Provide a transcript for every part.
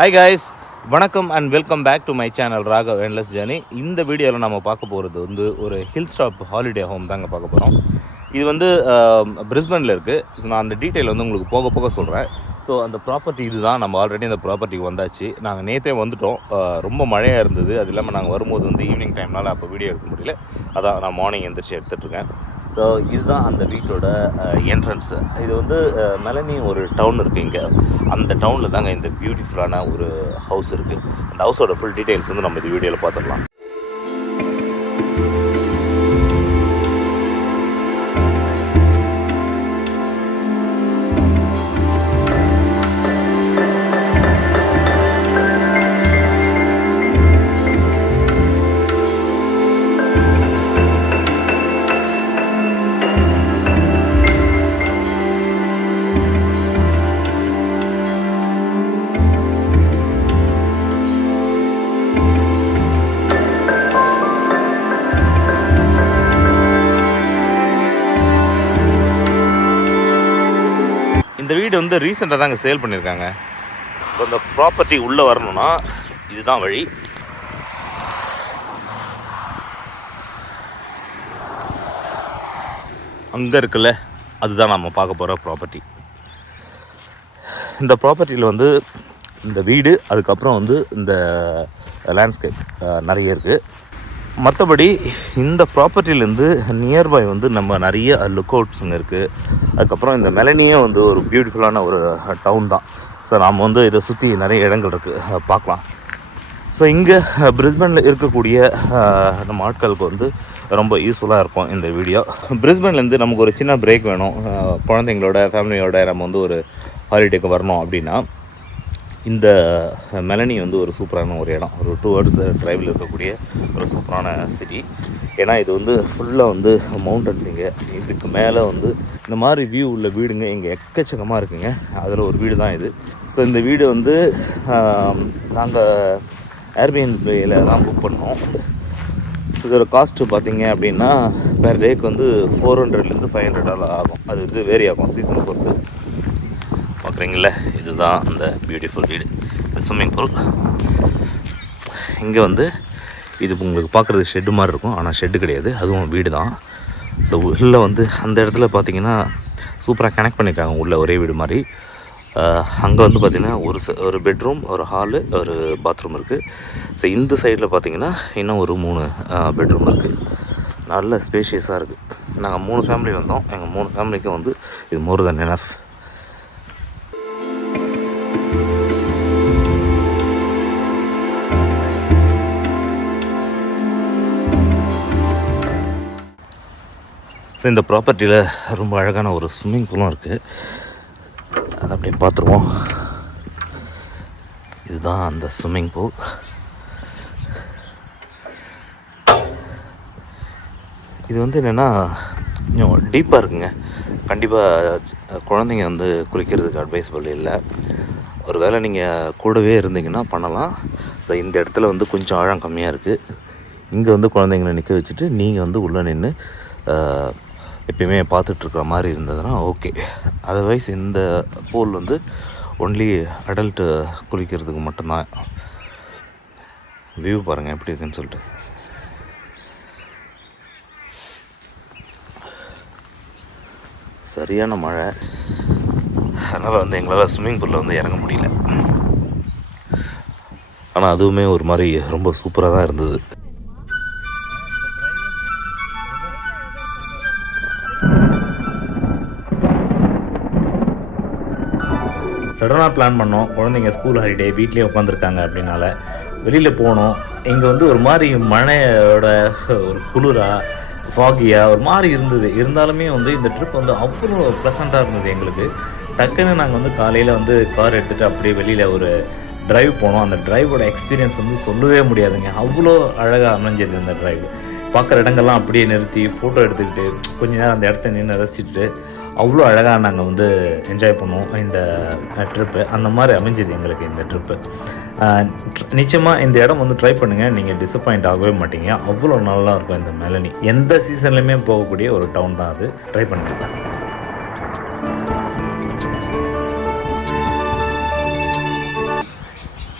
Hi guys வணக்கம் and welcome back to my channel Raghav endless journey இந்த வீடியோவில் நம்ம பார்க்க போகிறது வந்து ஒரு ஹில் ஸ்டாப் ஹாலிடே ஹோம் தாங்க பார்க்க போகிறோம் இது வந்து பிரிஸ்பனில் இருக்குது நான் அந்த டீட்டெயில் வந்து உங்களுக்கு போக போக சொல்கிறேன் ஸோ அந்த ப்ராப்பர்ட்டி இதுதான். நம்ம ஆல்ரெடி அந்த ப்ராப்பர்ட்டிக்கு வந்தாச்சு. நாங்கள் நேற்றே வந்துட்டோம். ரொம்ப மழையாக இருந்தது. அது இல்லாமல் நாங்கள் வரும்போது வந்து ஈவினிங் டைம்னால அப்போ வீடியோ எடுக்க முடியல. அதான் நான் மார்னிங் எந்திரிச்சு எடுத்துகிட்ருக்கேன் ஸோ இதுதான் அந்த வீட்டோட என்ட்ரன்ஸு இது வந்து மெலனி ஒரு டவுன் இருக்குது இங்கே. அந்த டவுனில் தாங்க இந்த பியூட்டிஃபுல்லான ஒரு ஹவுஸ் இருக்குது அந்த ஹவுஸோட ஃபுல் டீட்டெயில்ஸ் வந்து நம்ம இந்த வீடியோவில் பார்த்துடலாம். இந்த வீடு வந்து ரீசெண்டாக தாங்க சேல் பண்ணியிருக்காங்க. ஸோ அந்த ப்ராப்பர்ட்டி உள்ளே வரணும்னா இதுதான் வழி. அங்கே இருக்குல்ல அதுதான் நம்ம பார்க்க போகிற ப்ராப்பர்ட்டி இந்த ப்ராப்பர்ட்டியில் வந்து இந்த வீடு அதுக்கப்புறம் வந்து இந்த லேண்ட்ஸ்கேப் நிறைய இருக்குது மற்றபடி இந்த ப்ராப்பர்ட்டிலேருந்து நியர்பை வந்து நம்ம நிறைய லுக் அவுட்ஸுங்க இருக்குது அதுக்கப்புறம் இந்த மெலனியே வந்து ஒரு பியூட்டிஃபுல்லான ஒரு டவுன் தான். ஸோ நாம் வந்து இதை சுற்றி நிறைய இடங்கள் இருக்குது பார்க்கலாம். ஸோ இங்கே பிரிஸ்பனில் இருக்கக்கூடிய நம்ம ஆட்களுக்கு வந்து ரொம்ப யூஸ்ஃபுல்லாக இருக்கும் இந்த வீடியோ பிரிஸ்பன்லேருந்து நமக்கு ஒரு சின்ன பிரேக் வேணும். குழந்தைங்களோட ஃபேமிலியோட நம்ம வந்து ஒரு ஹாலிடேக்கு வரணும் அப்படின்னா. இந்த மெலனி வந்து ஒரு சூப்பரான ஒரு இடம். ஒரு டூ ஹவர்ஸ் ட்ரைவில் இருக்கக்கூடிய ஒரு சூப்பரான சிட்டி ஏன்னா இது வந்து ஃபுல்லாக வந்து மவுண்டன்ஸ் இங்கே. இதுக்கு மேலே வந்து இந்த மாதிரி வியூ உள்ள வீடுங்க இங்கே எக்கச்சக்கமாக இருக்குங்க. அதில் ஒரு வீடு தான் இது. ஸோ இந்த வீடு வந்து நாங்கள் ஏர்பிஎன்பியில் தான் புக் பண்ணோம். ஸோ இதோட காஸ்ட்டு பார்த்தீங்க அப்படின்னா பெர் டேக்கு வந்து ஃபோர் ஹண்ட்ரட்லேருந்து ஃபைவ் ஹண்ட்ரட் ஆகும். அது இது வேரி ஆகும் சீசனை பொறுத்து. பார்க்குறீங்கள இதுதான் அந்த பியூட்டிஃபுல் வீடு. இந்த ஸ்விம்மிங் பூல் இங்கே வந்து இது உங்களுக்கு பார்க்குறது ஷெட்டு மாதிரி இருக்கும் ஆனால் ஷெட்டு கிடையாது. அதுவும் வீடு தான் ஸோ உள்ளே வந்து அந்த இடத்துல பார்த்தீங்கன்னா சூப்பராக கனெக்ட் பண்ணியிருக்காங்க உள்ள ஒரே வீடு மாதிரி. அங்கே வந்து பார்த்திங்கன்னா ஒரு ச ஒரு பெட்ரூம் ஒரு ஹாலு ஒரு பாத்ரூம் இருக்குது ஸோ இந்த சைடில் பார்த்திங்கன்னா இன்னும் ஒரு மூணு பெட்ரூம் இருக்குது நல்ல ஸ்பேஷியஸாக இருக்குது நாங்கள் மூணு ஃபேமிலி வந்தோம். எங்கள் மூணு ஃபேமிலிக்கும் வந்து இது மோர் தென் எனஃப் ஸோ இந்த ப்ராப்பர்ட்டியில் ரொம்ப அழகான ஒரு ஸ்விம்மிங் பூலும் இருக்குது அதை அப்படியே பார்த்துருவோம். இதுதான் அந்த ஸ்விம்மிங் பூல் இது வந்து என்னென்னா கொஞ்சம் டீப்பாக இருக்குங்க. கண்டிப்பாக குழந்தைங்க வந்து குளிக்கிறதுக்கு பண்ணி இல்லை. ஒரு வேளை நீங்கள் கூடவே இருந்தீங்கன்னா பண்ணலாம். ஸோ இந்த இடத்துல வந்து கொஞ்சம் ஆழம் கம்மியாக இருக்குது இங்கே வந்து குழந்தைங்களை நிற்க வச்சுட்டு நீங்கள் வந்து உள்ளே நின்று எப்பயுமே பார்த்துட்ருக்குற மாதிரி இருந்ததுன்னா ஓகே. அதர்வைஸ் இந்த பூல் வந்து ஒன்லி அடல்ட்டு குளிக்கிறதுக்கு மட்டும்தான். வியூ பாருங்கள் எப்படி இருக்குன்னு சொல்லிட்டு. சரியான மழை. அதனால் வந்து எங்களால் ஸ்விம்மிங் பூலில் வந்து இறங்க முடியல. ஆனால் அதுவுமே ஒரு மாதிரி ரொம்ப சூப்பராக தான் இருந்தது. சடனாக பிளான் பண்ணோம். குழந்தைங்க ஸ்கூல் ஹாலிடே வீட்லேயே உட்காந்துருக்காங்க அப்படின்னால வெளியில் போனோம். இங்கே வந்து ஒரு மாதிரி மழையோட ஒரு குளிராக ஃபாகியாக ஒரு மாதிரி இருந்தது. இருந்தாலுமே வந்து இந்த ட்ரிப் வந்து அவ்வளோ ப்ளசண்ட்டாக இருந்தது எங்களுக்கு. டக்குன்னு நாங்கள் வந்து காலையில் வந்து கார் எடுத்துகிட்டு அப்படியே வெளியில் ஒரு டிரைவ் போனோம். அந்த டிரைவோட எக்ஸ்பீரியன்ஸ் வந்து சொல்லவே முடியாதுங்க. அவ்வளோ அழகாக அமைஞ்சது இந்த டிரைவ் பார்க்குற இடங்கள்லாம் அப்படியே நிறுத்தி ஃபோட்டோ எடுத்துக்கிட்டு கொஞ்ச நேரம் அந்த இடத்த நின்று ரசிச்சுட்டு அவ்வளோ அழகாக நாங்கள் வந்து என்ஜாய் பண்ணுவோம் இந்த ட்ரிப்பு அந்த மாதிரி அமைஞ்சது எங்களுக்கு இந்த ட்ரிப்பு நிச்சயமாக இந்த இடம் வந்து ட்ரை பண்ணுங்கள் நீங்கள் டிசப்பாயிண்ட் ஆகவே மாட்டீங்க. அவ்வளோ நல்லா இருக்கும் இந்த மெலனி எந்த சீசன்லையுமே போகக்கூடிய ஒரு டவுன் தான் அது. ட்ரை பண்ணுங்கள்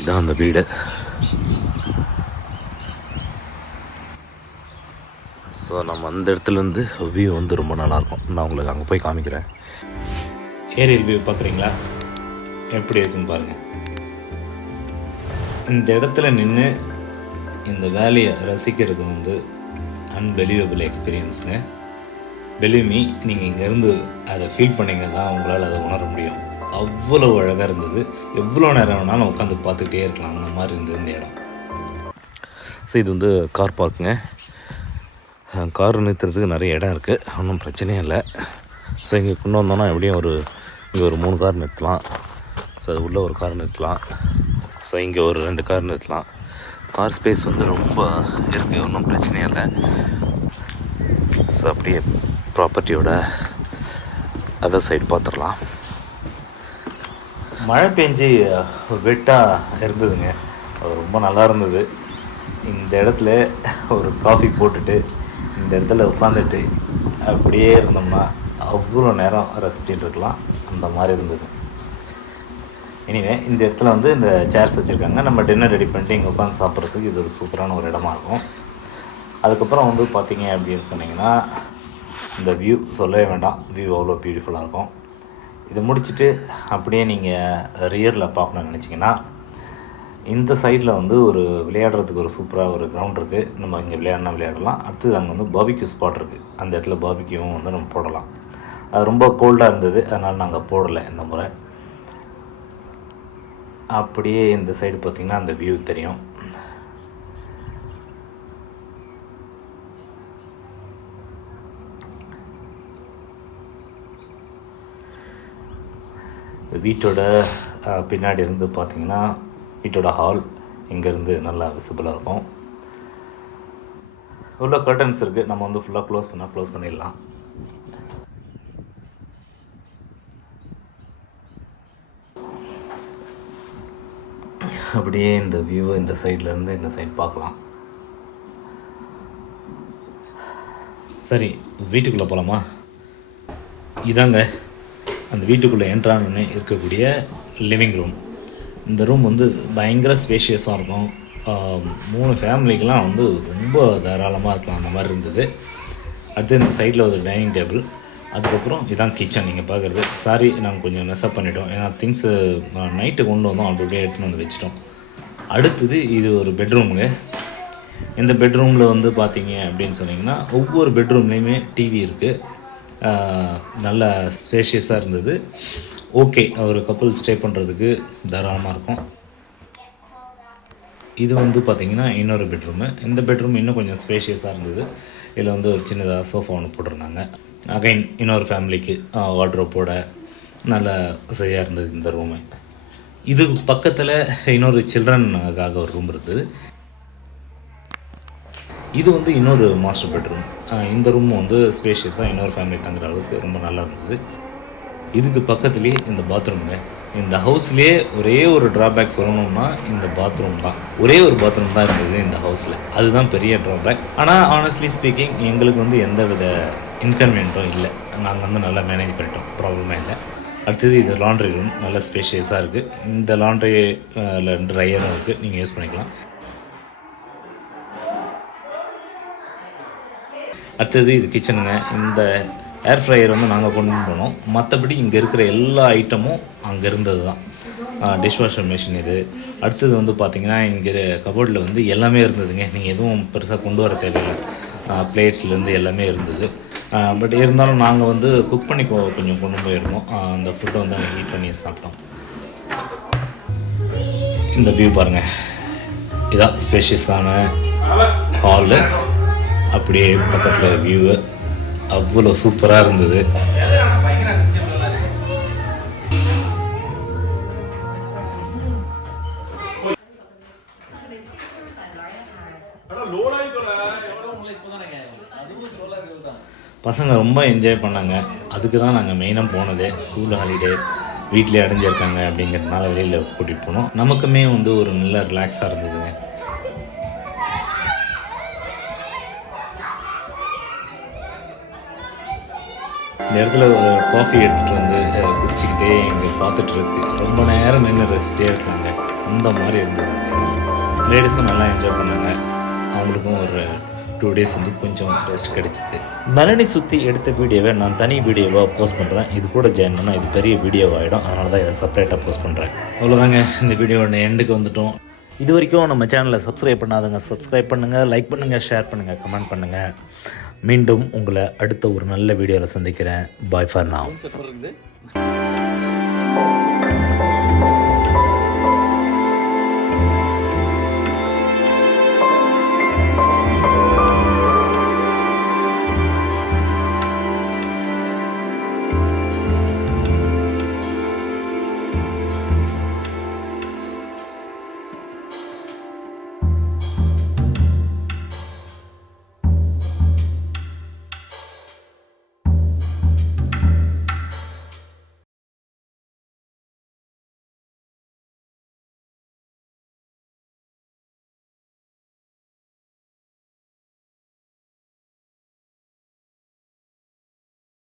இதான் அந்த வீடு. ஸோ நம்ம அந்த இடத்துலேருந்து வியூ வந்து ரொம்ப நல்லாயிருக்கும். நான் உங்களுக்கு அங்கே போய் காமிக்கிறேன். ஏரியல் வியூ பார்க்குறீங்களா? எப்படி இருக்குன்னு பாருங்கள் இந்த இடத்துல நின்று இந்த வேலையை ரசிக்கிறது வந்து அன்பிலீவபிள் எக்ஸ்பீரியன்ஸுங்க பிலீவ் மீ நீங்கள் இங்கேருந்து அதை ஃபீல் பண்ணீங்க தான் உங்களால் அதை உணர முடியும். அவ்வளோ அழகாக இருந்தது. எவ்வளோ நேரம் வேணாலும் உட்காந்து பார்த்துக்கிட்டே இருக்கலாம். அந்த மாதிரி இருந்தது இந்த இடம். ஸோ இது வந்து கார் பார்க்குங்க கார் நிறுத்துறதுக்கு நிறைய இடம் இருக்குது ஒன்றும் பிரச்சனையும் இல்லை. ஸோ இங்கே கொண்டு வந்தோன்னா எப்படியும் ஒரு இங்கே ஒரு மூணு கார் நிறுத்தலாம். ஸோ அது உள்ளே ஒரு கார் நிறுத்தலாம். ஸோ இங்கே ஒரு ரெண்டு கார் நிறுத்தலாம். கார் ஸ்பேஸ் வந்து ரொம்ப இருக்குது ஒன்றும் பிரச்சனையும் இல்லை. ஸோ அப்படியே ப்ராப்பர்ட்டியோட அதர் சைடு பார்த்துடலாம் மழை பெஞ்சு வெட்டாக இருந்ததுங்க. அது ரொம்ப நல்லா இருந்தது. இந்த இடத்துல ஒரு காஃபி போட்டுட்டு இந்த இடத்துல உட்காந்துட்டு அப்படியே இருந்தோம்னா அவ்வளோ நேரம் ரசிச்சுட்டு இருக்கலாம். அந்த மாதிரி இருந்தது. எனிவே இந்த இடத்துல வந்து இந்த சேர்ஸ் வச்சுருக்காங்க. நம்ம டின்னர் ரெடி பண்ணிட்டு இங்கே உட்காந்து சாப்பிட்றதுக்கு இது ஒரு சூப்பரான ஒரு இடமா இருக்கும். அதுக்கப்புறம் வந்து பார்த்தீங்க அப்படின்னு சொன்னிங்கன்னா இந்த வியூ சொல்லவே வேண்டாம். வியூ அவ்வளோ பியூட்டிஃபுல்லாக இருக்கும். இதை முடிச்சுட்டு அப்படியே நீங்கள் ரியரில் பார்க்கணும்னு நினச்சிங்கன்னா இந்த சைடில் வந்து ஒரு விளையாடுறதுக்கு ஒரு சூப்பராக ஒரு கிரவுண்ட் இருக்குது நம்ம இங்கே விளையாடினா விளையாடலாம். அடுத்தது அங்கே வந்து பாபிக்யூ ஸ்பாட் இருக்குது அந்த இடத்துல பாபிக்யூவும் வந்து நம்ம போடலாம். அது ரொம்ப கோல்டாக இருந்தது. அதனால் நாங்கள் போடலை இந்த முறை. அப்படியே இந்த சைடு பார்த்திங்கன்னா அந்த வியூ தெரியும். வீட்டோட பின்னாடி இருந்து பார்த்தீங்கன்னா வீட்டோட ஹால் இங்கேருந்து நல்லா விசிபிளாக இருக்கும். உள்ள கர்டன்ஸ் இருக்குது நம்ம வந்து ஃபுல்லாக க்ளோஸ் பண்ணால் க்ளோஸ் பண்ணிடலாம். அப்படியே இந்த வியூவை இந்த சைட்லேருந்து இந்த சைடு பார்க்கலாம். சரி வீட்டுக்குள்ளே போகலாமா இதாங்க அந்த வீட்டுக்குள்ளே என்ட்ரானே இருக்கக்கூடிய லிவிங் ரூம் இந்த ரூம் வந்து பயங்கர ஸ்பேஷியஸாக இருக்கும். மூணு ஃபேமிலிக்கெலாம் வந்து ரொம்ப தாராளமாக இருக்கலாம் அந்த மாதிரி இருந்தது. அடுத்து இந்த சைடில் ஒரு டைனிங் டேபிள் அதுக்கப்புறம் இதான் கிச்சன் நீங்கள் பார்க்குறது சாரி நாங்கள் கொஞ்சம் மெஸ்அப் பண்ணிட்டோம். ஏன்னா திங்ஸு நைட்டு கொண்டு வந்தோம். அப்படி அப்படியே எடுத்துன்னு வந்து வச்சிட்டோம். அடுத்தது இது ஒரு பெட்ரூமுங்க இந்த பெட்ரூமில் வந்து பார்த்தீங்க அப்படின்னு சொன்னிங்கன்னா ஒவ்வொரு பெட்ரூம்லேயுமே டிவி இருக்குது நல்ல ஸ்பேஷியஸாக இருந்தது. ஓகே ஒரு கப்பல் ஸ்டே பண்ணுறதுக்கு தாராளமாக இருக்கும். இது வந்து பார்த்திங்கன்னா இன்னொரு பெட்ரூமு இந்த பெட்ரூம் இன்னும் கொஞ்சம் ஸ்பேஷியஸாக இருந்தது. இதில் வந்து ஒரு சின்னதாக சோஃபா ஒன்று போட்டிருந்தாங்க. அகைன் இன்னொரு ஃபேமிலிக்கு வாட்ரோப்போட நல்ல வசதியாக இருந்தது இந்த ரூமு இது பக்கத்தில் இன்னொரு சில்ட்ரனுக்காக ஒரு ரூம் இருந்தது. இது வந்து இன்னொரு மாஸ்டர் பெட்ரூம் இந்த ரூம் வந்து ஸ்பேஷியஸாக இன்னொரு ஃபேமிலி தங்குற அளவுக்கு ரொம்ப நல்லா இருந்தது. இதுக்கு பக்கத்துலேயே இந்த பாத்ரூமுங்க இந்த ஹவுஸ்லேயே ஒரே ஒரு ட்ராபேக் சொல்லணும்னா இந்த பாத்ரூம் தான். ஒரே ஒரு பாத்ரூம் தான் இருந்தது இந்த ஹவுஸில் அதுதான் பெரிய ட்ராபேக் ஆனால் ஆனஸ்ட்லி ஸ்பீக்கிங் எங்களுக்கு வந்து எந்த வித இன்கன்வீனியன்ட்டும் இல்லை. நாங்கள் வந்து நல்லா மேனேஜ் பண்ணிட்டோம். ப்ராப்ளமே இல்லை. அடுத்தது இது லாண்ட்ரி ரூம் நல்ல ஸ்பேஷியஸாக இருக்குது இந்த லாண்ட்ரி ட்ரையரும் இருக்குது நீங்கள் யூஸ் பண்ணிக்கலாம். அடுத்தது இது கிச்சனுங்க இந்த ஏர் ஃப்ரையர் வந்து நாங்கள் கொண்டு போனோம். மற்றபடி இங்கே இருக்கிற எல்லா ஐட்டமும் அங்கே இருந்தது தான் டிஷ் வாஷர் மிஷின் இது. அடுத்தது வந்து பார்த்திங்கன்னா இங்கே கபோர்டில் வந்து எல்லாமே இருந்ததுங்க. நீங்கள் எதுவும் பெருசாக கொண்டு வர தேவையில்லை. பிளேட்ஸ்லேருந்து எல்லாமே இருந்தது. பட் இருந்தாலும் நாங்கள் வந்து குக் பண்ணி கொஞ்சம் கொண்டு போயிருந்தோம். அந்த ஃபுட்டை வந்து நாங்கள் ஹீட் பண்ணி சாப்பிட்டோம். இந்த வியூ பாருங்கள் இதான் ஸ்பேஷியஸான ஹாலு அப்படியே பக்கத்தில் வியூவு அவ்வளோ சூப்பராக இருந்தது. பசங்க ரொம்ப என்ஜாய் பண்ணாங்க. அதுக்கு தான் நாங்கள் மெயினாக போனதே. ஸ்கூல் ஹாலிடே வீட்டிலே அடைஞ்சிருக்காங்க அப்படிங்கிறதுனால வெளியில் கூட்டிகிட்டு போனோம். நமக்குமே வந்து ஒரு நல்ல ரிலாக்ஸாக இருந்ததுங்க. இடத்துல ஒரு காஃபி எடுத்துகிட்டு வந்து குடிச்சிக்கிட்டே இங்கே பார்த்துட்ருக்கு ரொம்ப நேரம் நின்று ரசிச்சிட்டே இருக்காங்க. அந்த மாதிரி இருந்தது. லேடிஸும் நல்லா என்ஜாய் பண்ணாங்க. அவங்களுக்கும் ஒரு டூ டேஸ் வந்து கொஞ்சம் ரெஸ்ட் கிடைச்சிது. மெலனி சுற்றி எடுத்த வீடியோவை நான் தனி வீடியோவாக போஸ்ட் பண்ணுறேன் இது கூட ஜாயின் பண்ணால் இது பெரிய வீடியோவாகிடும் அதனால தான் இதை செப்பரேட்டாக போஸ்ட் பண்ணுறேன் அவ்வளோதாங்க இந்த வீடியோட எண்டுக்கு வந்துட்டோம். இது வரைக்கும் நம்ம சேனலை சப்ஸ்கிரைப் பண்ணாதங்க சப்ஸ்கிரைப் பண்ணுங்கள் லைக் பண்ணுங்கள் ஷேர் பண்ணுங்கள் கமெண்ட் பண்ணுங்கள் மீண்டும் உங்களை அடுத்த ஒரு நல்ல வீடியோவில் சந்திக்கிறேன். பாய் ஃபார் நான்